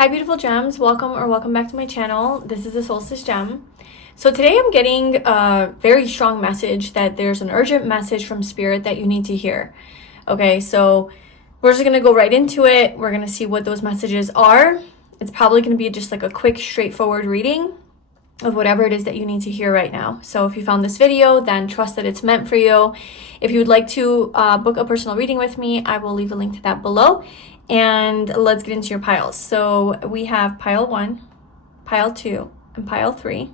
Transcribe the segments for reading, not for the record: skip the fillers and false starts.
Hi beautiful gems, welcome back to my channel. This is the Solstice Gem. So today I'm getting a very strong message that there's an urgent message from Spirit that you need to hear. Okay, so we're just gonna go right into it. We're gonna see what those messages are. It's probably gonna be just like a quick, straightforward reading of whatever it is that you need to hear right now. So if you found this video, then trust that it's meant for you. If you would like to book a personal reading with me, I will leave a link to that below. And let's get into your piles. So we have pile 1, pile 2, and pile 3.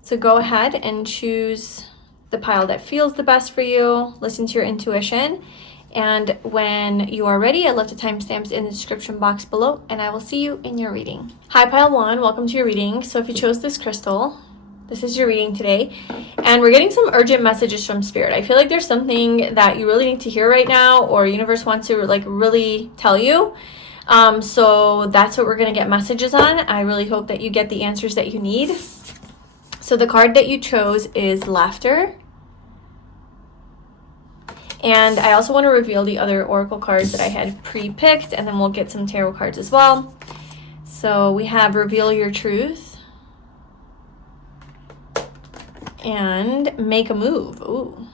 So go ahead and choose the pile that feels the best for you. Listen to your intuition. And when you are ready, I left the timestamps in the description box below, and I will see you in your reading. Hi, pile 1, welcome to your reading. So if you chose this crystal, this is your reading today. And we're getting some urgent messages from Spirit. I feel like there's something that you really need to hear right now, or universe wants to like really tell you. So that's what we're gonna get messages on. I really hope that you get the answers that you need. So the card that you chose is Laughter. And I also want to reveal the other oracle cards that I had pre-picked, and then we'll get some tarot cards as well. So we have Reveal Your Truth and Make a Move. Ooh.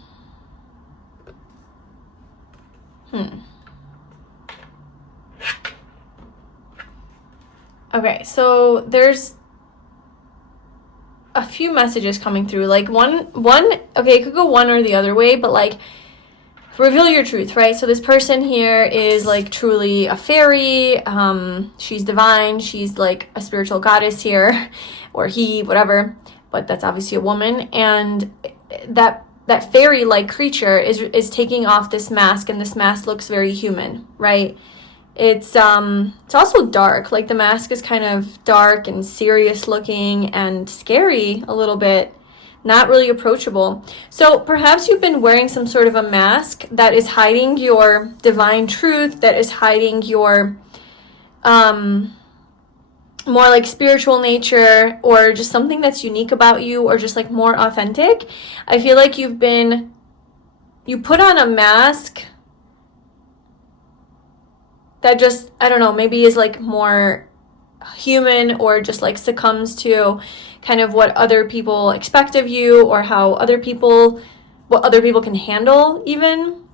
Okay, so there's a few messages coming through. Like one, okay, it could go one or the other way, but like, reveal your truth, right? So this person here is like truly a fairy. She's divine. She's like a spiritual goddess here, or he, whatever. But that's obviously a woman. And that fairy-like creature is taking off this mask, and this mask looks very human, right? It's also dark. Like the mask is kind of dark and serious looking and scary a little bit. Not really approachable. So perhaps you've been wearing some sort of a mask that is hiding your divine truth, that is hiding your more like spiritual nature, or just something that's unique about you, or just like more authentic. I feel like you put on a mask that just, I don't know, maybe is like more human, or just like succumbs to kind of what other people expect of you, or what other people can handle even.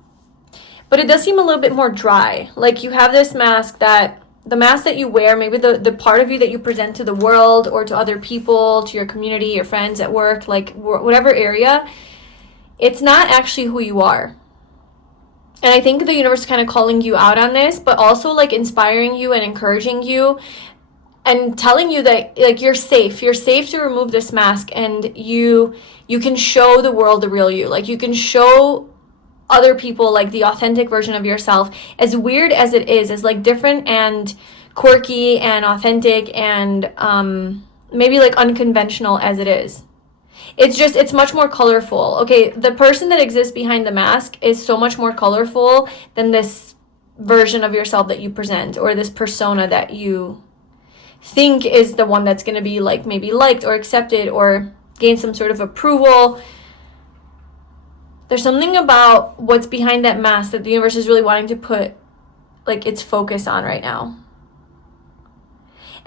But it does seem a little bit more dry. Like you have this mask the mask that you wear, maybe the part of you that you present to the world or to other people, to your community, your friends at work, like whatever area, it's not actually who you are. And I think the universe is kind of calling you out on this, but also like inspiring you and encouraging you and telling you that like you're safe to remove this mask, and you can show the world the real you. Like you can show other people like the authentic version of yourself, as weird as it is, as like different and quirky and authentic and maybe like unconventional as it is. It's much more colorful. Okay, the person that exists behind the mask is so much more colorful than this version of yourself that you present, or this persona that you think is the one that's going to be like maybe liked or accepted or gain some sort of approval. There's something about what's behind that mask that the universe is really wanting to put like its focus on right now.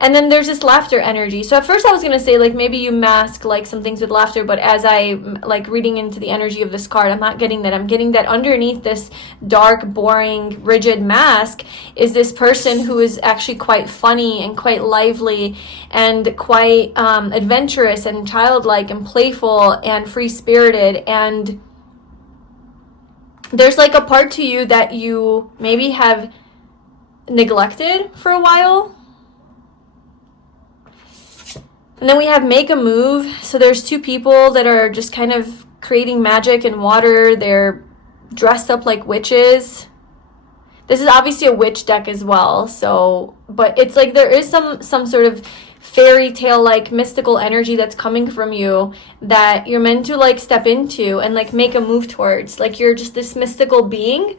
And then there's this laughter energy. So at first I was going to say like maybe you mask like some things with laughter, but as I like reading into the energy of this card, I'm not getting that. I'm getting that underneath this dark, boring, rigid mask is this person who is actually quite funny and quite lively and quite adventurous and childlike and playful and free-spirited. And there's like a part to you that you maybe have neglected for a while. And then we have Make a Move. So there's two people that are just kind of creating magic in water. They're dressed up like witches. This is obviously a witch deck as well. So, but it's like there is some sort of fairy tale like mystical energy that's coming from you that you're meant to like step into and like make a move towards. Like you're just this mystical being.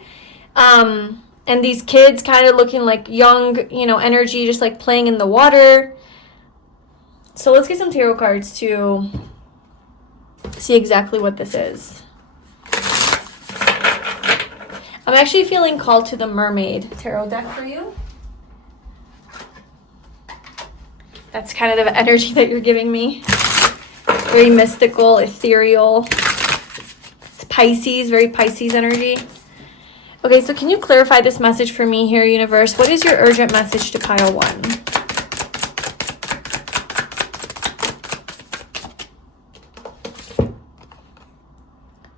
And these kids kind of looking like young, energy, just like playing in the water. So let's get some tarot cards to see exactly what this is. I'm actually feeling called to the Mermaid tarot deck for you. That's kind of the energy that you're giving me. Very mystical, ethereal. It's Pisces, very Pisces energy. Okay, so can you clarify this message for me here, universe? What is your urgent message to pile 1?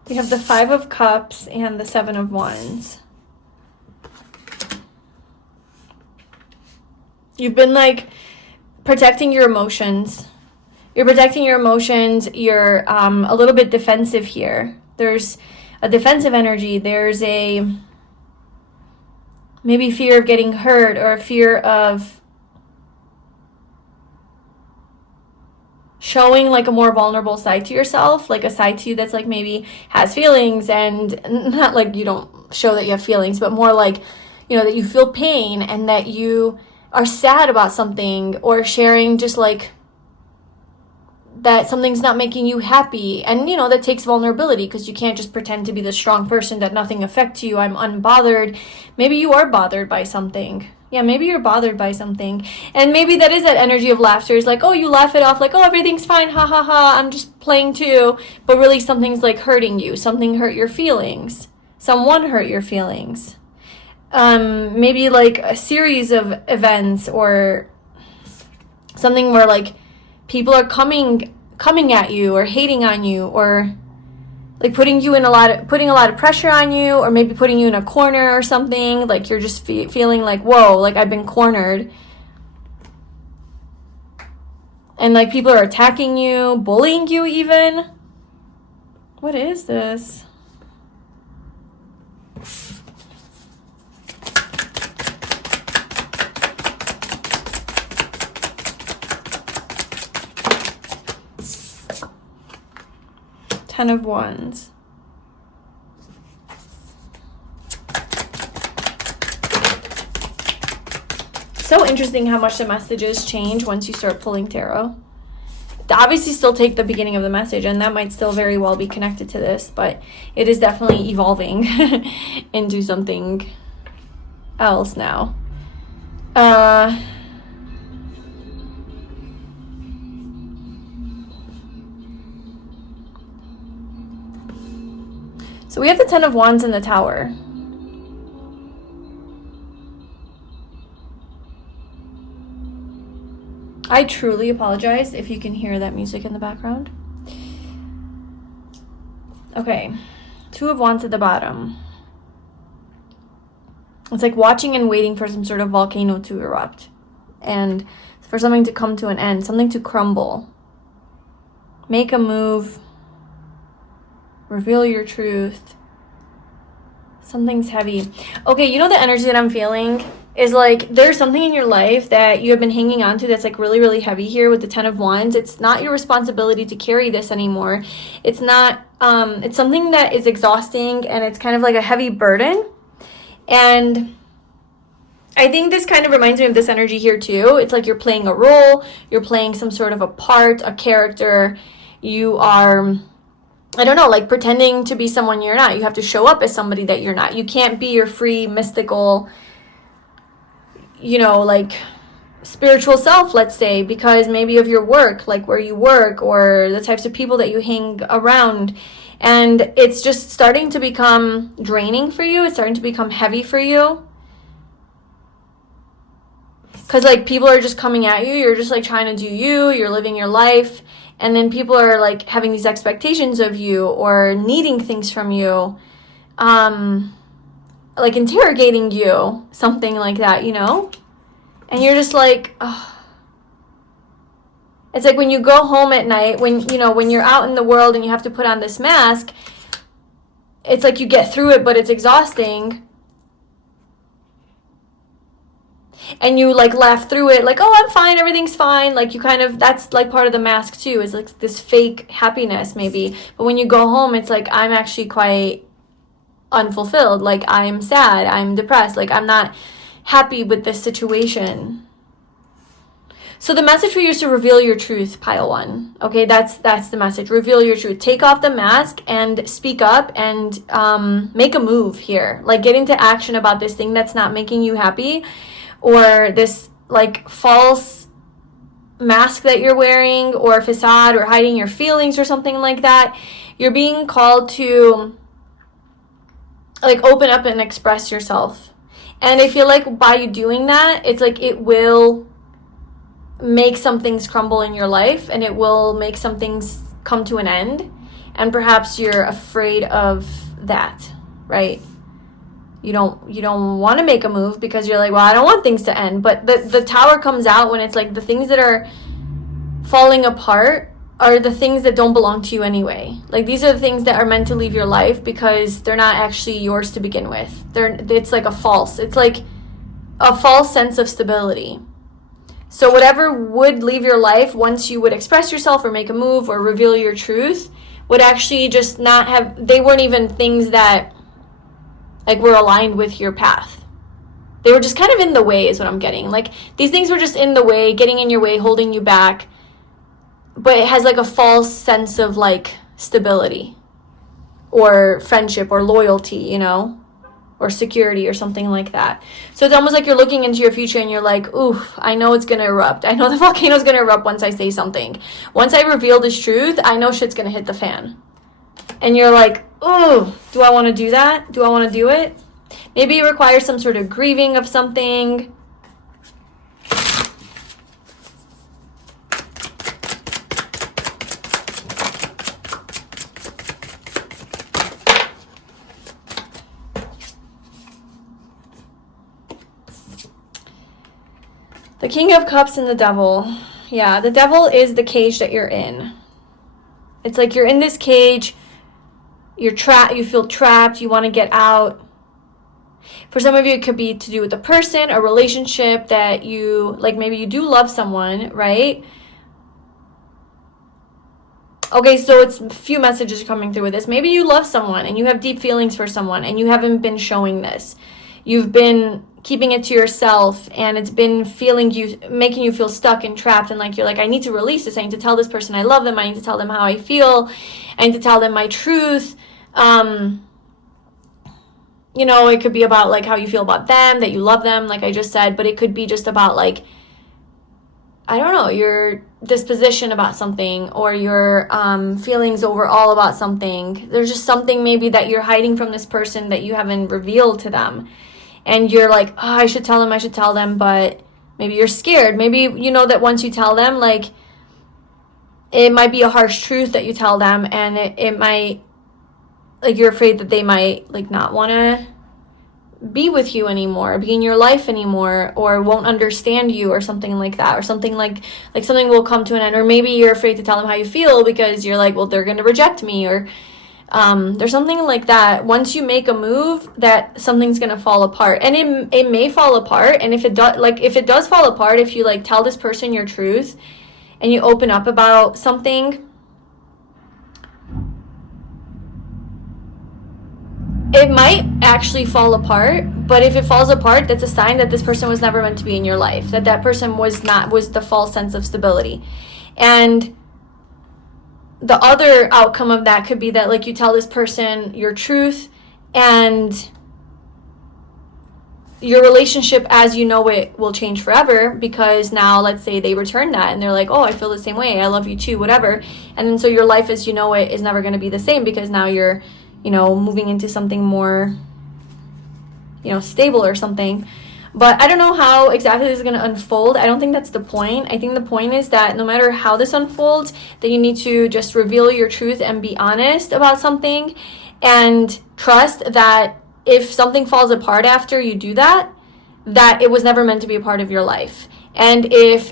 We have the 5 of Cups and the 7 of Wands. You've been like protecting your emotions. You're protecting your emotions. You're a little bit defensive here. There's a defensive energy. There's a maybe fear of getting hurt or a fear of showing like a more vulnerable side to yourself, like a side to you that's like maybe has feelings, and not like you don't show that you have feelings, but more like, you know, that you feel pain and that you are sad about something, or sharing just like that something's not making you happy. And you know, that takes vulnerability, because you can't just pretend to be the strong person that nothing affects you. I'm unbothered. Maybe you are bothered by something. Yeah, maybe you're bothered by something. And maybe that is that energy of laughter. It's like, oh, you laugh it off, like, oh, everything's fine, ha ha ha, I'm just playing too. But really something's like hurting you. Something hurt your feelings. Someone hurt your feelings. Maybe like a series of events or something where like people are coming at you or hating on you, or like putting a lot of pressure on you, or maybe putting you in a corner or something. Like you're just feeling like, whoa, like I've been cornered. And like people are attacking you, bullying you even. What is this? Ten of Wands. So interesting how much the messages change once you start pulling tarot. Obviously still take the beginning of the message, and that might still very well be connected to this, but it is definitely evolving into something else now. So we have the Ten of Wands in the Tower. I truly apologize if you can hear that music in the background. Okay, Two of Wands at the bottom. It's like watching and waiting for some sort of volcano to erupt, and for something to come to an end, something to crumble. Make a move. Reveal your truth. Something's heavy. Okay, you know the energy that I'm feeling is like there's something in your life that you have been hanging on to that's like really, really heavy here with the Ten of Wands. It's not your responsibility to carry this anymore. It's not, it's something that is exhausting, and it's kind of like a heavy burden. And I think this kind of reminds me of this energy here too. It's like you're playing a role, you're playing some sort of a part, a character. You are, I don't know, like pretending to be someone you're not. You have to show up as somebody that you're not. You can't be your free, mystical, you know, like spiritual self, let's say, because maybe of your work, like where you work, or the types of people that you hang around. And it's just starting to become draining for you. It's starting to become heavy for you. Because like people are just coming at you. You're just like trying to do you. You're living your life. And then people are like having these expectations of you or needing things from you. Like interrogating you. Something like that, you know? And you're just like, oh. It's like when you go home at night, when you're out in the world and you have to put on this mask, it's like you get through it, but it's exhausting. And you like laugh through it, like, oh, I'm fine, everything's fine. Like you kind of, that's like part of the mask too, is like this fake happiness maybe. But when you go home, it's like, I'm actually quite unfulfilled. Like I'm sad, I'm depressed, like I'm not happy with this situation. So the message for you is to reveal your truth, pile one. Okay, that's the message. Reveal your truth. Take off the mask and speak up and make a move here. Like get into action about this thing that's not making you happy, or this like false mask that you're wearing or facade or hiding your feelings or something like that. You're being called to like open up and express yourself. And I feel like by you doing that, it's like it will make some things crumble in your life, and it will make some things come to an end. And perhaps you're afraid of that, right? You don't want to make a move because you're like, well, I don't want things to end. But the tower comes out when it's like the things that are falling apart are the things that don't belong to you anyway. Like, these are the things that are meant to leave your life because they're not actually yours to begin with. It's like it's like a false sense of stability. So whatever would leave your life once you would express yourself or make a move or reveal your truth would actually just not have, they weren't even things that like were aligned with your path. They were just kind of in the way is what I'm getting. Like, these things were just in the way, getting in your way, holding you back. But it has like a false sense of like stability or friendship or loyalty, you know, or security or something like that. So it's almost like you're looking into your future and you're like, ooh, I know it's going to erupt. I know the volcano's going to erupt once I say something. Once I reveal this truth, I know shit's going to hit the fan. And you're like, ooh, do I want to do that? Do I want to do it? Maybe it requires some sort of grieving of something. The King of Cups and the Devil. Yeah, the Devil is the cage that you're in. It's like you're in this cage, you're trapped, you feel trapped, you want to get out. For some of you, it could be to do with a person, a relationship that you, like maybe you do love someone, right? Okay, so it's a few messages coming through with this. Maybe you love someone and you have deep feelings for someone and you haven't been showing this. You've been keeping it to yourself, and it's been making you feel stuck and trapped, and like you're like, I need to release this. I need to tell this person I love them. I need to tell them how I feel. I need to tell them my truth. You know, it could be about like how you feel about them, that you love them, like I just said, but it could be just about like, I don't know, your disposition about something, or your feelings overall about something. There's just something maybe that you're hiding from this person that you haven't revealed to them. And you're like, oh, I should tell them, but maybe you're scared. Maybe you know that once you tell them, like, it might be a harsh truth that you tell them, and it might, like, you're afraid that they might, like, not want to be with you anymore, be in your life anymore, or won't understand you, or something like that, or something like something will come to an end. Or maybe you're afraid to tell them how you feel because you're like, well, they're going to reject me, or there's something like that. Once you make a move, that something's gonna fall apart, and it may fall apart. And if it does fall apart, if you like tell this person your truth, and you open up about something, it might actually fall apart. But if it falls apart, that's a sign that this person was never meant to be in your life. That person was the false sense of stability, and the other outcome of that could be that like you tell this person your truth, and your relationship as you know it will change forever, because now let's say they return that and they're like, oh, I feel the same way, I love you too, whatever. And then so your life as you know it is never going to be the same, because now you're, you know, moving into something more, you know, stable or something. But I don't know how exactly this is going to unfold. I don't think that's the point. I think the point is that no matter how this unfolds, that you need to just reveal your truth and be honest about something, and trust that if something falls apart after you do that, that it was never meant to be a part of your life. And if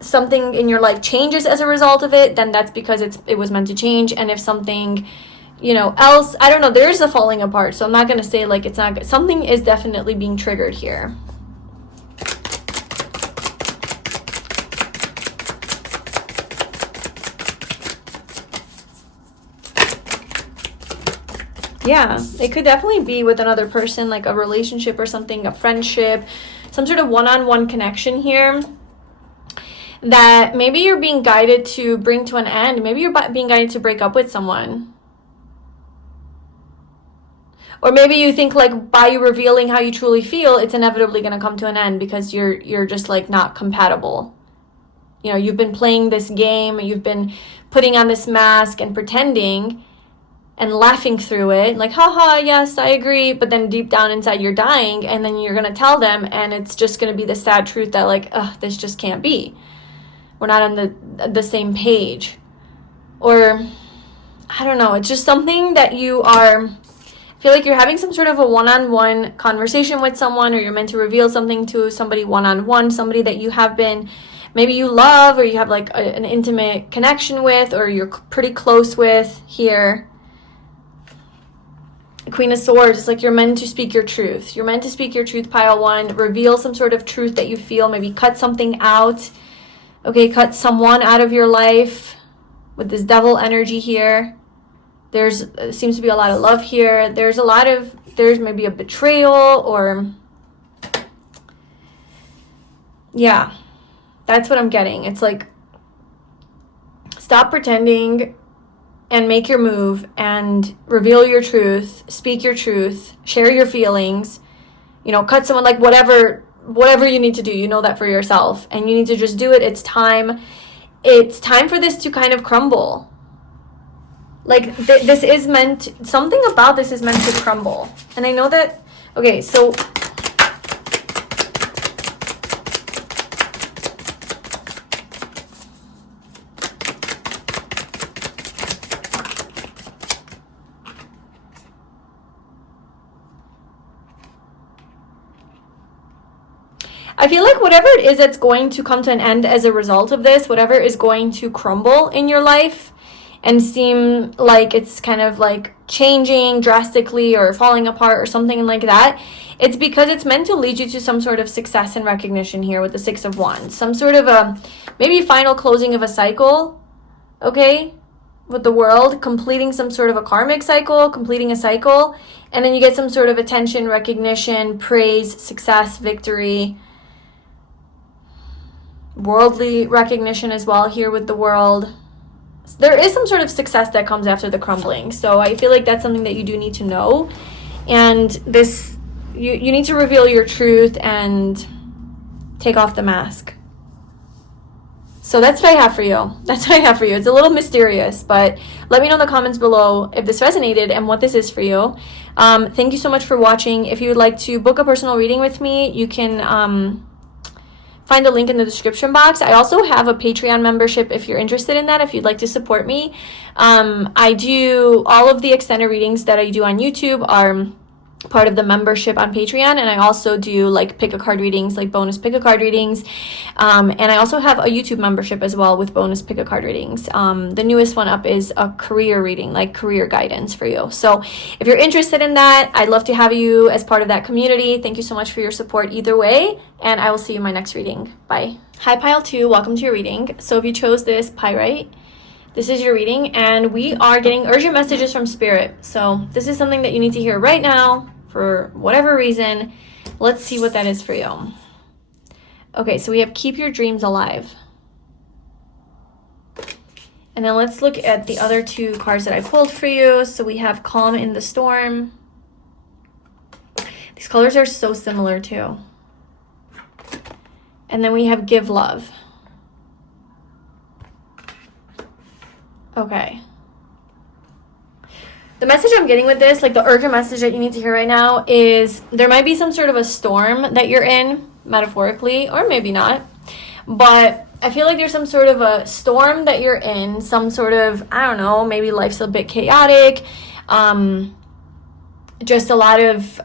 something in your life changes as a result of it, then that's because it was meant to change. And if something, you know, else, I don't know, there's a falling apart, so I'm not going to say like it's not good. Something is definitely being triggered here. Yeah, it could definitely be with another person, like a relationship or something, a friendship, some sort of one-on-one connection here, that maybe you're being guided to bring to an end. Maybe you're being guided to break up with someone. Or maybe you think like by you revealing how you truly feel, it's inevitably going to come to an end because you're just like not compatible. you know, you've been playing this game, you've been putting on this mask and pretending and laughing through it, like, haha, yes, I agree, but then deep down inside you're dying, and then you're going to tell them, and it's just going to be the sad truth that, like, this just can't be. We're not on the same page. Or, I don't know, it's just something that I feel like you're having some sort of a one-on-one conversation with someone, or you're meant to reveal something to somebody one-on-one, somebody that you have been, maybe you love, or you have like an intimate connection with, or you're pretty close with here. Queen of Swords, it's like you're meant to speak your truth. You're meant to speak your truth, pile one. Reveal some sort of truth that you feel. Maybe cut something out. Okay, cut someone out of your life with this devil energy here. Seems to be a lot of love here. There's maybe a betrayal, or yeah, that's what I'm getting. It's like, stop pretending and make your move and reveal your truth, speak your truth, share your feelings, you know, cut someone, like whatever you need to do, you know that for yourself, and you need to just do it. It's time for this to kind of crumble. Like something about this is meant to crumble. And I know that, okay, so I feel like whatever it is that's going to come to an end as a result of this, whatever is going to crumble in your life and seem like it's kind of like changing drastically or falling apart or something like that, it's because it's meant to lead you to some sort of success and recognition here with the Six of Wands. Some sort of a maybe final closing of a cycle, okay, with the World, completing some sort of a karmic cycle, completing a cycle, and then you get some sort of attention, recognition, praise, success, victory, worldly recognition as well here with the World. There is some sort of success that comes after the crumbling. So I feel like that's something that you do need to know. And this, you need to reveal your truth and take off the mask. So that's what I have for you. That's what I have for you. It's a little mysterious, but let me know in the comments below if this resonated and what this is for you. Thank you so much for watching. If you would like to book a personal reading with me, you can find the link in the description box. I also have a Patreon membership if you're interested in that, if you'd like to support me. I do all of the extended readings that I do on YouTube are part of the membership on Patreon, and I also do like pick a card readings, like bonus pick a card readings, and I also have a YouTube membership as well with bonus pick a card readings. The newest one up is a career reading, like career guidance for you. So if you're interested in that, I'd love to have you as part of that community. Thank you so much for your support either way, and I will see you in my next reading. Bye. Hi Pile 2, welcome to your reading. So if you chose this pyrite, this is your reading, and we are getting urgent messages from Spirit. So this is something that you need to hear right now for whatever reason. Let's see what that is for you. Okay, so we have keep your dreams alive. And then let's look at the other two cards that I pulled for you. So we have calm in the storm. These colors are so similar too. And then we have give love. Okay. The message I'm getting with this, like the urgent message that you need to hear right now, is there might be some sort of a storm that you're in, metaphorically, or maybe not. But I feel like there's some sort of a storm that you're in, some sort of, I don't know, maybe life's a bit chaotic, just a lot of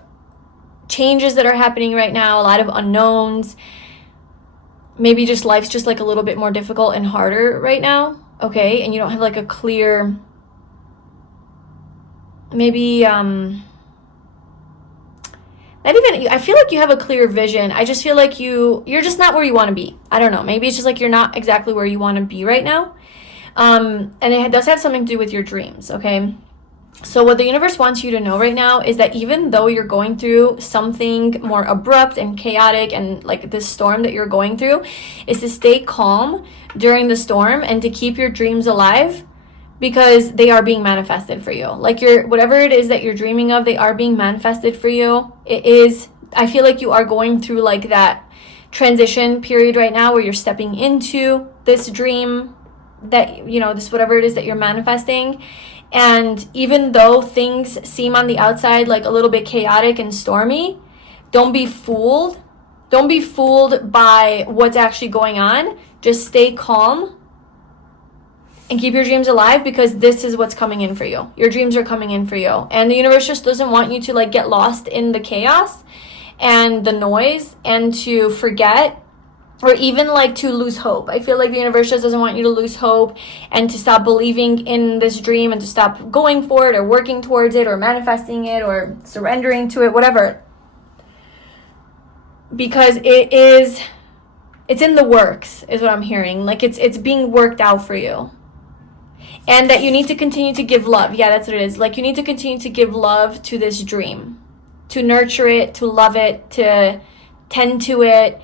changes that are happening right now, a lot of unknowns. Maybe just life's just like a little bit more difficult and harder right now. Okay, and you don't have like a clear, maybe, not even, I feel like you have a clear vision. I just feel like you're just not where you want to be. I don't know, maybe it's just like you're not exactly where you want to be right now. And it does have something to do with your dreams, okay? So what the universe wants you to know right now is that even though you're going through something more abrupt and chaotic and like this storm that you're going through, is to stay calm during the storm and to keep your dreams alive, because they are being manifested for you. Like whatever it is that you're dreaming of, they are being manifested for you. It is, I feel like you are going through like that transition period right now where you're stepping into this dream that, this whatever it is that you're manifesting. And even though things seem on the outside like a little bit chaotic and stormy, don't be fooled. Don't be fooled by what's actually going on. Just stay calm and keep your dreams alive, because this is what's coming in for you. Your dreams are coming in for you. And the universe just doesn't want you to like get lost in the chaos and the noise and to forget, or even like to lose hope. I feel like the universe just doesn't want you to lose hope and to stop believing in this dream and to stop going for it or working towards it or manifesting it or surrendering to it, whatever. Because it's in the works, is what I'm hearing. Like it's being worked out for you. And that you need to continue to give love. Yeah, that's what it is. Like you need to continue to give love to this dream, to nurture it, to love it, to tend to it.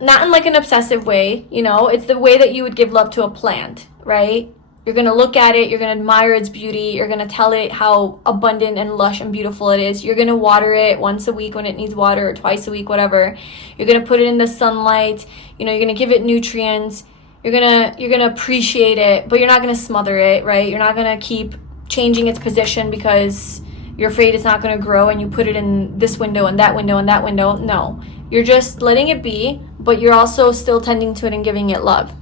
Not in like an obsessive way, it's the way that you would give love to a plant, right? You're going to look at it, you're going to admire its beauty, you're going to tell it how abundant and lush and beautiful it is. You're going to water it once a week when it needs water, or twice a week, whatever. You're going to put it in the sunlight, you're going to give it nutrients. You're going to appreciate it, but you're not going to smother it, right? You're not going to keep changing its position because you're afraid it's not going to grow and you put it in this window and that window and that window. No, you're just letting it be, but you're also still tending to it and giving it love.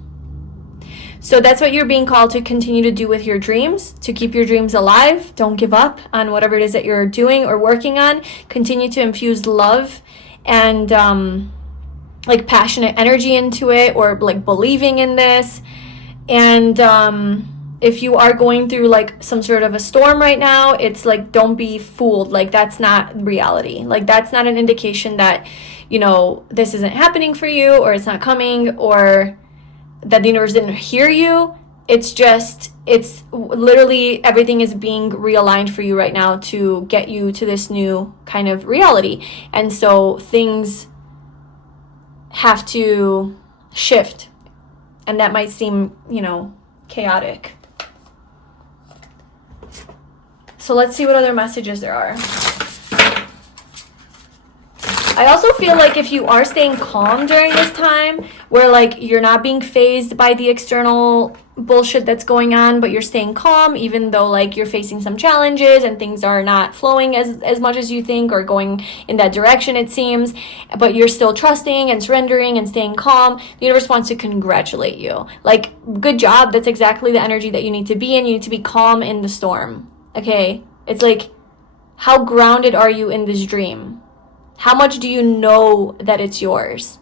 So that's what you're being called to continue to do with your dreams, to keep your dreams alive. Don't give up on whatever it is that you're doing or working on. Continue to infuse love and like passionate energy into it, or like believing in this. And if you are going through like some sort of a storm right now, it's like, don't be fooled. Like that's not reality. Like that's not an indication that, this isn't happening for you, or it's not coming, or that the universe didn't hear you. It's literally everything is being realigned for you right now to get you to this new kind of reality. And so things have to shift, and that might seem, chaotic. So let's see what other messages there are. I also feel like if you are staying calm during this time, where like you're not being fazed by the external bullshit that's going on, but you're staying calm even though like you're facing some challenges and things are not flowing as much as you think, or going in that direction it seems, but you're still trusting and surrendering and staying calm, the universe wants to congratulate you. Like, good job. That's exactly the energy that you need to be in. You need to be calm in the storm. Okay? It's like, how grounded are you in this dream? How much do you know that it's yours?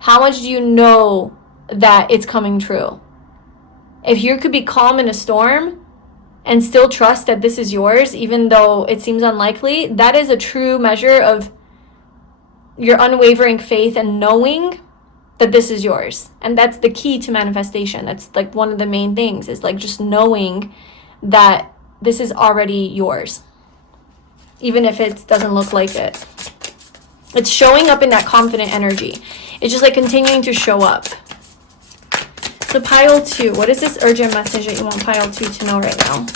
How much do you know that it's coming true? If you could be calm in a storm and still trust that this is yours, even though it seems unlikely, that is a true measure of your unwavering faith and knowing that this is yours. And that's the key to manifestation. That's like one of the main things, is like just knowing that this is already yours, even if it doesn't look like it. It's showing up in that confident energy. It's just like continuing to show up. So pile 2, what is this urgent message that you want pile 2 to know right now?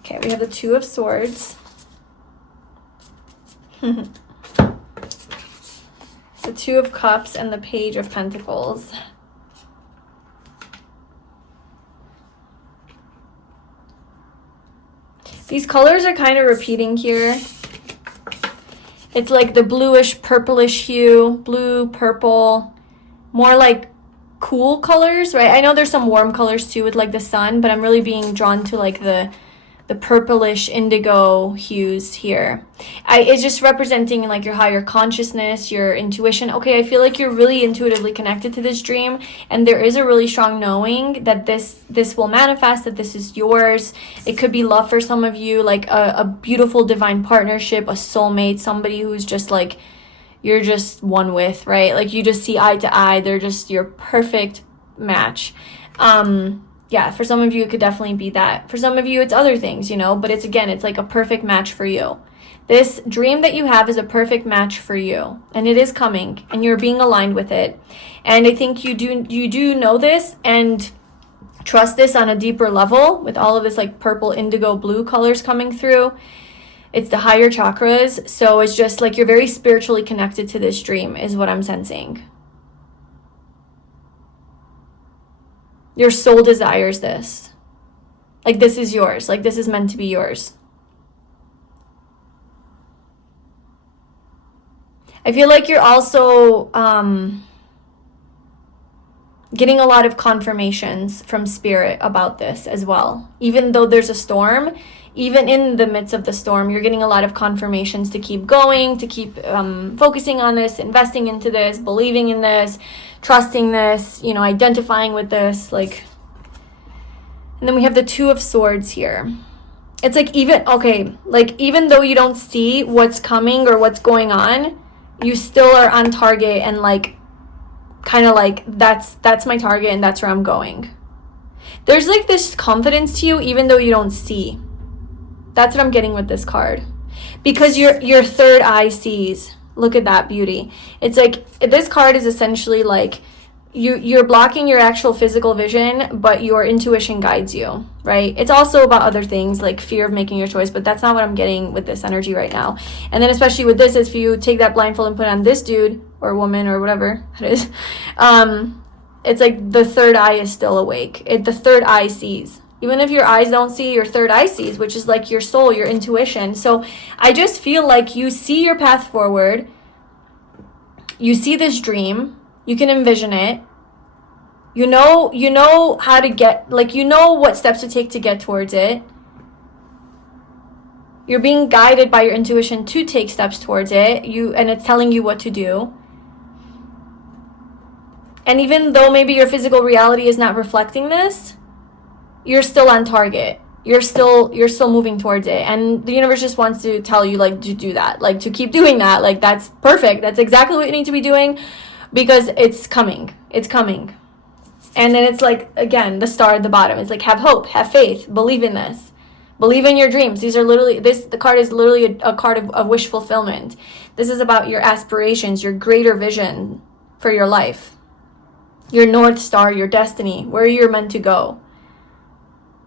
Okay, we have the 2 of Swords. The 2 of Cups and the Page of Pentacles. These colors are kind of repeating here. It's like the bluish, purplish hue, blue, purple, more like cool colors, right? I know there's some warm colors too with like the sun, but I'm really being drawn to like the purplish indigo hues here. It's just representing like your higher consciousness, your intuition. Okay, I feel like you're really intuitively connected to this dream, and there is a really strong knowing that this will manifest, that this is yours. It could be love for some of you, like a beautiful divine partnership, a soulmate, somebody who's just like you're just one with, right? Like you just see eye to eye. They're just your perfect match. Yeah, for some of you, it could definitely be that. For some of you, it's other things, but it's like a perfect match for you. This dream that you have is a perfect match for you, and it is coming, and you're being aligned with it. And I think you do know this, and trust this on a deeper level with all of this like purple, indigo, blue colors coming through. It's the higher chakras. So it's just like you're very spiritually connected to this dream is what I'm sensing. Your soul desires this. Like this is yours. Like this is meant to be yours. I feel like you're also getting a lot of confirmations from spirit about this as well. Even though there's a storm, even in the midst of the storm, you're getting a lot of confirmations to keep going, to keep focusing on this, investing into this, believing in this, trusting this, you know, identifying with this, like. And then we have the Two of Swords here. It's like even though you don't see what's coming or what's going on, you still are on target and like kind of like that's my target and that's where I'm going. There's like this confidence to you even though you don't see. That's what I'm getting with this card. Because your third eye sees. Look at that beauty. It's like this card is essentially like you're blocking your actual physical vision, but your intuition guides you, right? It's also about other things like fear of making your choice, but that's not what I'm getting with this energy right now. And then especially with this, if you take that blindfold and put it on this dude or woman or whatever it is, it's like the third eye is still awake. The third eye sees. Even if your eyes don't see, your third eye sees, which is like your soul, your intuition. So I just feel like you see your path forward. You see this dream. You can envision it. You know how to get, like, you know what steps to take to get towards it. You're being guided by your intuition to take steps towards it. And it's telling you what to do. And even though maybe your physical reality is not reflecting this, you're still on target. You're still moving towards it. And the universe just wants to tell you, like, to do that, like, to keep doing that. Like, that's perfect. That's exactly what you need to be doing because it's coming. It's coming. And then it's like, again, the star at the bottom. It's like, have hope, have faith, believe in this. Believe in your dreams. These are literally, the card is literally a card of wish fulfillment. This is about your aspirations, your greater vision for your life. Your North Star, your destiny, where you're meant to go.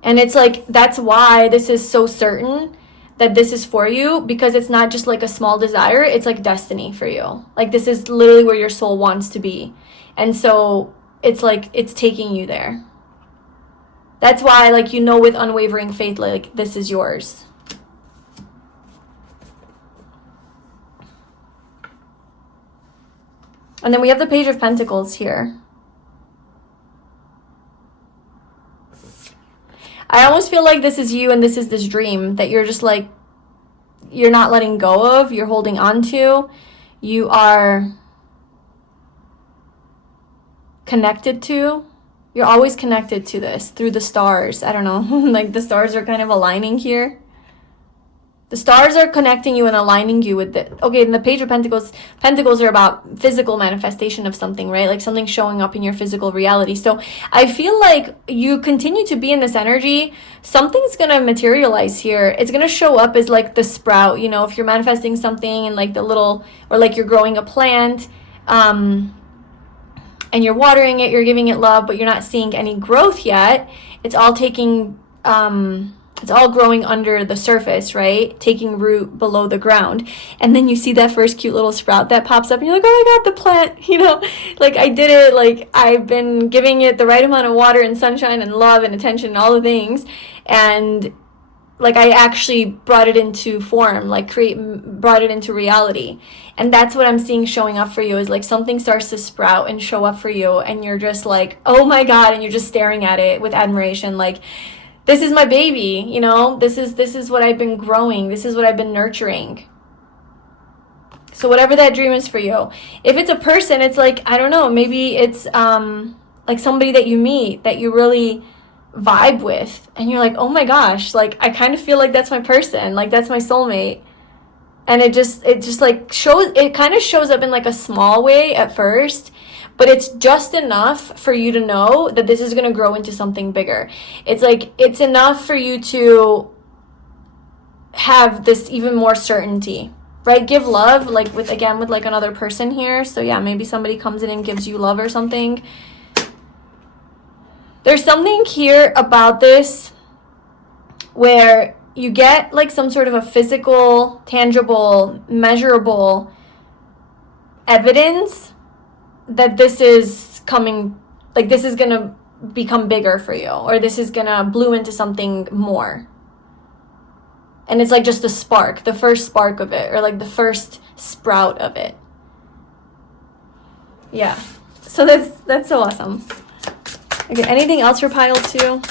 And it's like, that's why this is so certain that this is for you, because it's not just like a small desire, it's like destiny for you. Like this is literally where your soul wants to be. And so it's like, it's taking you there. That's why, like, you know, with unwavering faith, like, this is yours. And then we have the Page of Pentacles here. I almost feel like this is you and this is this dream that you're just like, you're not letting go of, you're holding on to, you are connected to. You're always connected to this through the stars. I don't know, like the stars are kind of aligning here. The stars are connecting you and aligning you with it. Okay, in the Page of Pentacles, Pentacles are about physical manifestation of something, right? Like something showing up in your physical reality. So I feel like you continue to be in this energy. Something's going to materialize here. It's going to show up as like the sprout, you know, if you're manifesting something and like the little, or like you're growing a plant, and you're watering it, you're giving it love, but you're not seeing any growth yet. It's all taking, it's all growing under the surface, right? Taking root below the ground. And then you see that first cute little sprout that pops up and you're like, oh my God, the plant, you know, like I did it. Like I've been giving it the right amount of water and sunshine and love and attention and all the things. And like I actually brought it into form, like brought it into reality. And that's what I'm seeing showing up for you, is like something starts to sprout and show up for you. And you're just like, oh my God. And you're just staring at it with admiration. Like, this is my baby, you know, this is what I've been growing. This is what I've been nurturing. So whatever that dream is for you, if it's a person, it's like, I don't know, maybe it's like somebody that you meet that you really vibe with and you're like, oh my gosh, like I kind of feel like that's my person, like that's my soulmate. And it just like shows, it kind of shows up in like a small way at first, but it's just enough for you to know that this is going to grow into something bigger. It's like, it's enough for you to have this even more certainty, right? Give love, like with like another person here. So yeah, maybe somebody comes in and gives you love or something. There's something here about this where you get like some sort of a physical, tangible, measurable evidence that this is coming, like this is gonna become bigger for you, or this is gonna bloom into something more. And it's like just the spark, the first spark of it, or like the first sprout of it. Yeah. So that's so awesome. Okay, anything else for pile 2?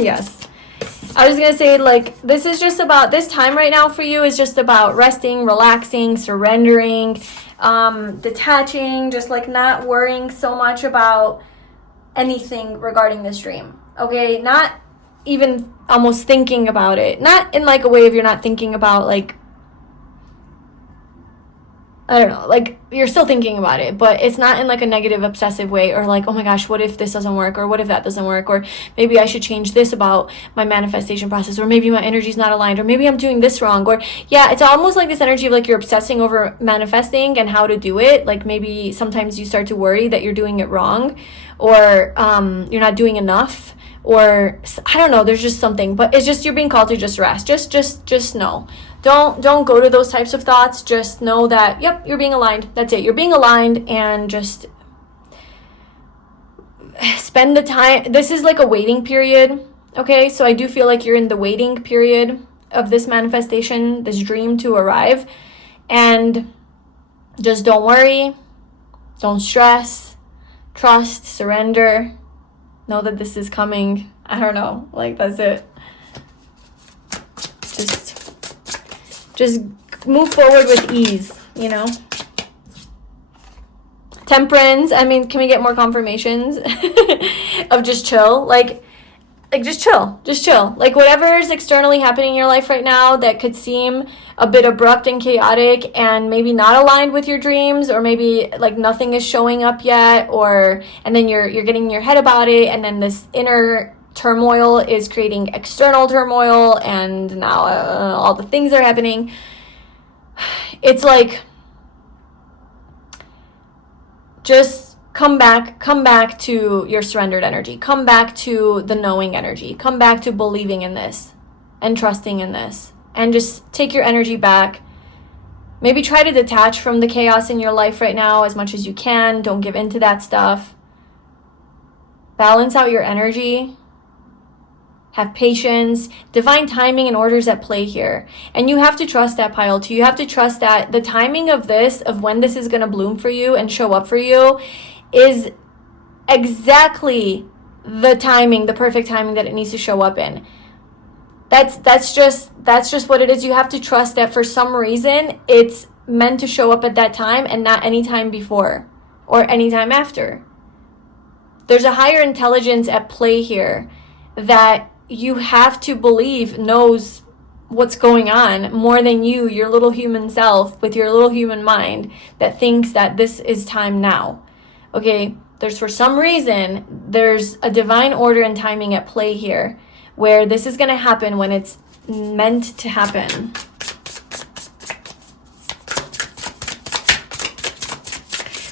Yes. I was going to say, like, this is just about, this time right now for you is just about resting, relaxing, surrendering, detaching, just like not worrying so much about anything regarding this dream. Okay? Not even almost thinking about it. Not in like a way of you're not thinking about like, I don't know, like you're still thinking about it, but it's not in like a negative, obsessive way, or like, oh my gosh, what if this doesn't work, or what if that doesn't work, or maybe I should change this about my manifestation process, or maybe my energy's not aligned, or maybe I'm doing this wrong, or yeah, it's almost like this energy of like you're obsessing over manifesting and how to do it. Like maybe sometimes you start to worry that you're doing it wrong, or you're not doing enough, or I don't know, there's just something, but it's just you're being called to just rest. Just know. Don't go to those types of thoughts. Just know that, yep, you're being aligned. That's it. You're being aligned, and just spend the time. This is like a waiting period, okay? So I do feel like you're in the waiting period of this manifestation, this dream to arrive. And just don't worry. Don't stress. Trust, surrender. Know that this is coming. I don't know. Like, that's it. Just move forward with ease, you know? Temperance, I mean, can we get more confirmations of just chill? Like just chill. Like whatever is externally happening in your life right now that could seem a bit abrupt and chaotic and maybe not aligned with your dreams, or maybe like nothing is showing up yet, and then you're getting in your head about it, and then this inner turmoil is creating external turmoil, and now all the things are happening. It's like, just come back to your surrendered energy. Come back to the knowing energy. Come back to believing in this and trusting in this, and just take your energy back. Maybe try to detach from the chaos in your life right now as much as you can. Don't give in to that stuff. Balance out your energy. Have patience. Divine timing and orders at play here. And you have to trust that, pile 2. You have to trust that the timing of this, of when this is going to bloom for you and show up for you, is exactly the timing, the perfect timing that it needs to show up in. That's just what it is. You have to trust that for some reason it's meant to show up at that time and not any time before or any time after. There's a higher intelligence at play here that you have to believe knows what's going on more than you, your little human self with your little human mind that thinks that this is time now. Okay, for some reason, there's a divine order and timing at play here where this is going to happen when it's meant to happen.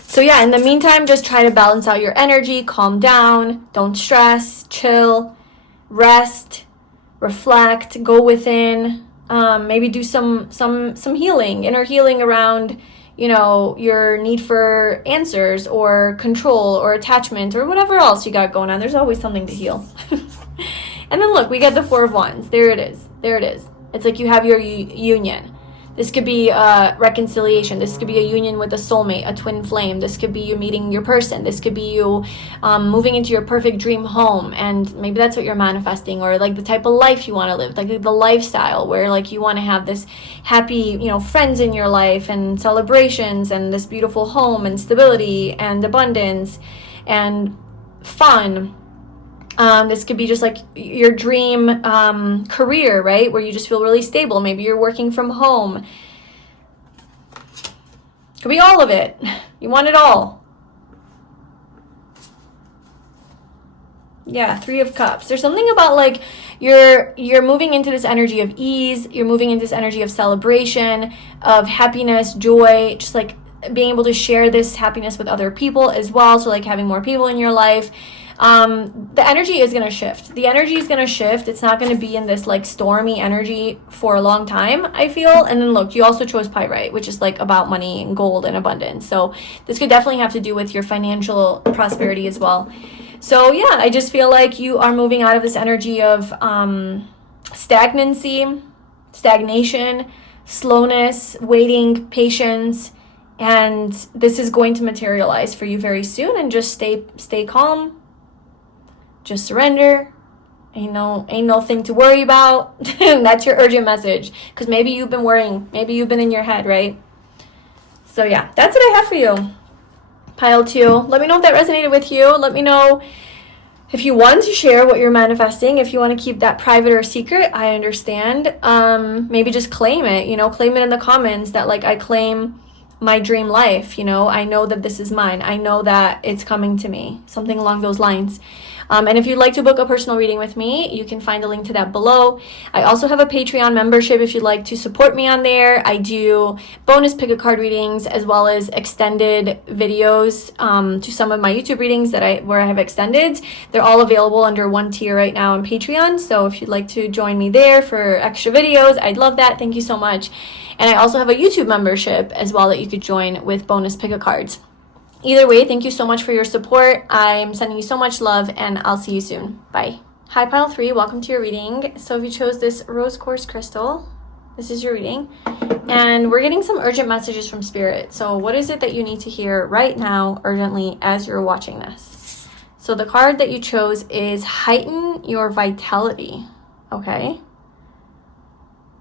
So yeah, in the meantime, just try to balance out your energy, calm down, don't stress, chill, rest, reflect, go within, maybe do some healing, inner healing around, your need for answers or control or attachment or whatever else you got going on. There's always something to heal. And then look, we got the 4 of Wands. There it is. It's like you have your union. This could be reconciliation. This could be a union with a soulmate, a twin flame. This could be you meeting your person. This could be you moving into your perfect dream home. And maybe that's what you're manifesting, or like the type of life you want to live, like the lifestyle where like you want to have this happy, friends in your life and celebrations and this beautiful home and stability and abundance and fun. This could be just like your dream career, right? Where you just feel really stable. Maybe you're working from home. Could be all of it. You want it all. Yeah, Three of Cups. There's something about like you're moving into this energy of ease, you're moving into this energy of celebration, of happiness, joy, just like being able to share this happiness with other people as well. So like having more people in your life. The energy is going to shift. The energy is going to shift. It's not going to be in this like stormy energy for a long time, I feel. And then look, you also chose Pyrite, which is like about money and gold and abundance. So this could definitely have to do with your financial prosperity as well. So yeah, I just feel like you are moving out of this energy of stagnation, slowness, waiting, patience, and this is going to materialize for you very soon. And just stay calm, just surrender. Ain't no thing to worry about. That's your urgent message, because maybe you've been worrying, maybe you've been in your head, right? So yeah, that's what I have for you. Pile 2. Let me know if that resonated with you. Let me know if you want to share what you're manifesting. If you want to keep that private or secret, I understand. Maybe just claim it, claim it in the comments that like I claim my dream life, I know that this is mine. I know that it's coming to me. Something along those lines. And if you'd like to book a personal reading with me, you can find a link to that below. I also have a Patreon membership if you'd like to support me on there. I do bonus pick a card readings as well as extended videos to some of my YouTube readings where I have extended. They're all available under one tier right now on Patreon. So if you'd like to join me there for extra videos, I'd love that. Thank you so much. And I also have a YouTube membership as well that you could join with bonus pick a cards. Either way, thank you so much for your support. I'm sending you so much love, and I'll see you soon. Bye. Hi, Pile 3. Welcome to your reading. So if you chose this rose quartz crystal, this is your reading. And we're getting some urgent messages from Spirit. So what is it that you need to hear right now, urgently, as you're watching this? So the card that you chose is heighten your vitality. Okay?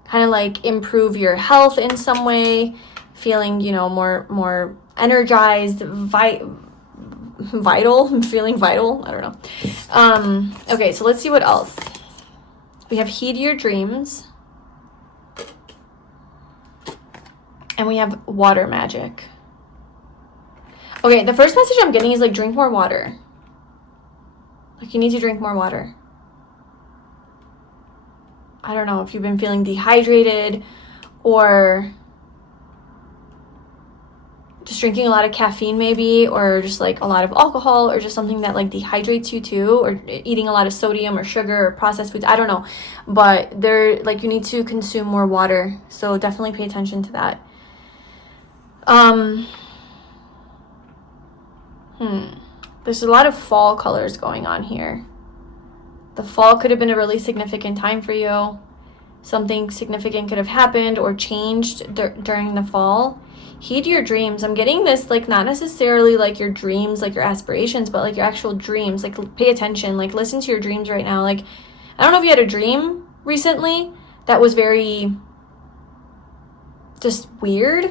Kind of like improve your health in some way, feeling, more energized, vital. I'm feeling vital. I don't know. Okay, so let's see what else. We have heed your dreams. And we have water magic. Okay, the first message I'm getting is like drink more water. Like you need to drink more water. I don't know if you've been feeling dehydrated or just drinking a lot of caffeine maybe, or just like a lot of alcohol, or just something that like dehydrates you too, or eating a lot of sodium or sugar or processed foods. I don't know, but you need to consume more water. So definitely pay attention to that. There's a lot of fall colors going on here. The fall could have been a really significant time for you. Something significant could have happened or changed during the fall. Heed your dreams. I'm getting this, like, not necessarily like your dreams, like your aspirations, but like your actual dreams. Like, pay attention. Like, listen to your dreams right now. Like, I don't know if you had a dream recently that was very just weird.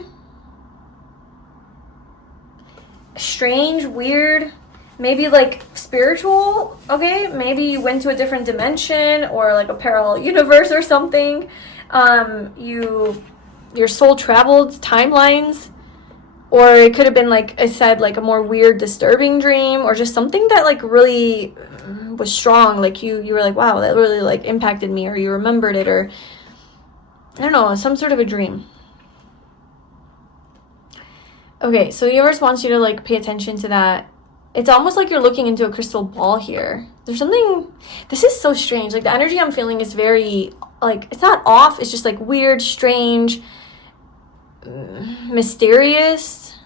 Strange, weird. Maybe like spiritual, okay? Maybe you went to a different dimension or like a parallel universe or something. Your soul traveled timelines, or it could have been, like I said, like a more weird, disturbing dream, or just something that like really was strong. Like you were like, wow, that really like impacted me, or you remembered it, or I don't know, some sort of a dream. Okay, so the universe wants you to like pay attention to that. It's almost like you're looking into a crystal ball here. There's something, this is so strange. Like the energy I'm feeling is very, like, it's not off. It's just like weird, strange, mysterious,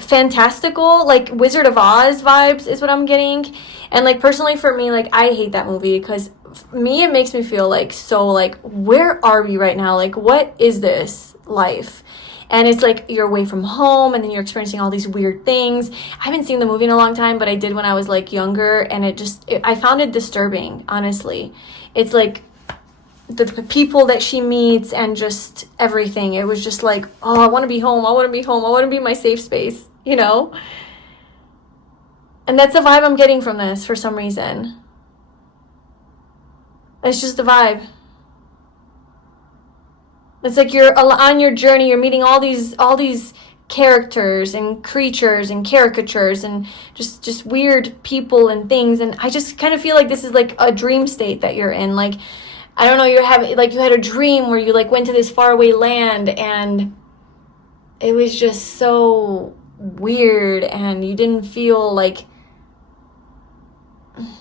fantastical, like Wizard of Oz vibes is what I'm getting. And like personally for me, like I hate that movie because it makes me feel like so like, where are we right now? Like, what is this life? And it's like you're away from home and then you're experiencing all these weird things. I haven't seen the movie in a long time, but I did when I was like younger, and I found it disturbing, honestly. It's like the people that she meets and just everything. It was just like, oh, I want to be home. I want to be home. I want to be in my safe space, And that's the vibe I'm getting from this for some reason. It's just the vibe. It's like you're on your journey, you're meeting all these characters and creatures and caricatures and just weird people and things. And I just kind of feel like this is like a dream state that you're in. Like, I don't know, you're having, like, you had a dream where you like went to this faraway land and it was just so weird and you didn't feel like